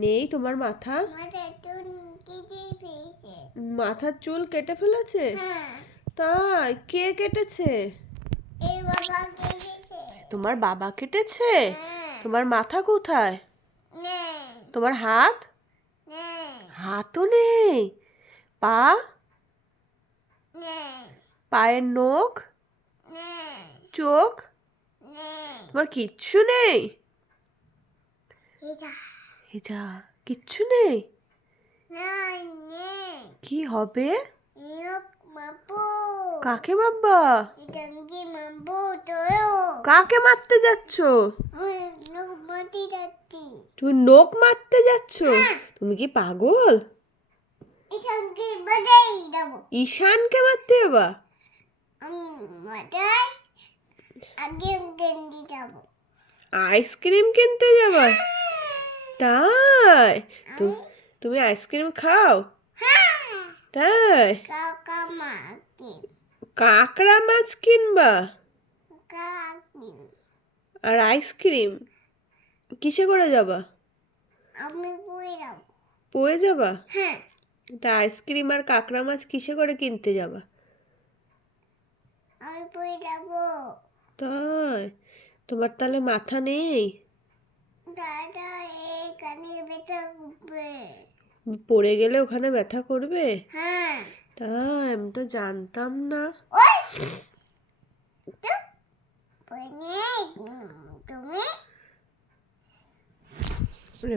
নেই তোমার মাথা? মাথার চুল কেটে ফেলেছে? তাই কে কেটেছে? তোমার বাবা কেটেছে? তোমার মাথা কোথায়? তোমার হাত? হাতও নেই। পা? পায়ের নখ? চোখ? তোমার কিচ্ছু নেই? যা, কিচ্ছু নেই? কি হবে? কাকে মারবা? কাকে মারতে যাচ্ছ? তুমি নখ মারতে যাচ্ছ? তুমি কি পাগল? ঈশানকে মারতে যাবা? আইসক্রিম কিনতে যাবা? তাই তুমি আইসক্রিম খাও? তাই কাঁকড়া মাছ কিনবা আর আইসক্রিম কিসে করে যাবা? পয়ে যাবা? তা আইসক্রিম আর কাঁকড়া মাছ কিসে করে কিনতে যাবা? তাই তোমার তাহলে মাথা নেই? পড়ে গেলে ওখানে ব্যথা করবে? তাই আমি তো জানতাম না। তুমি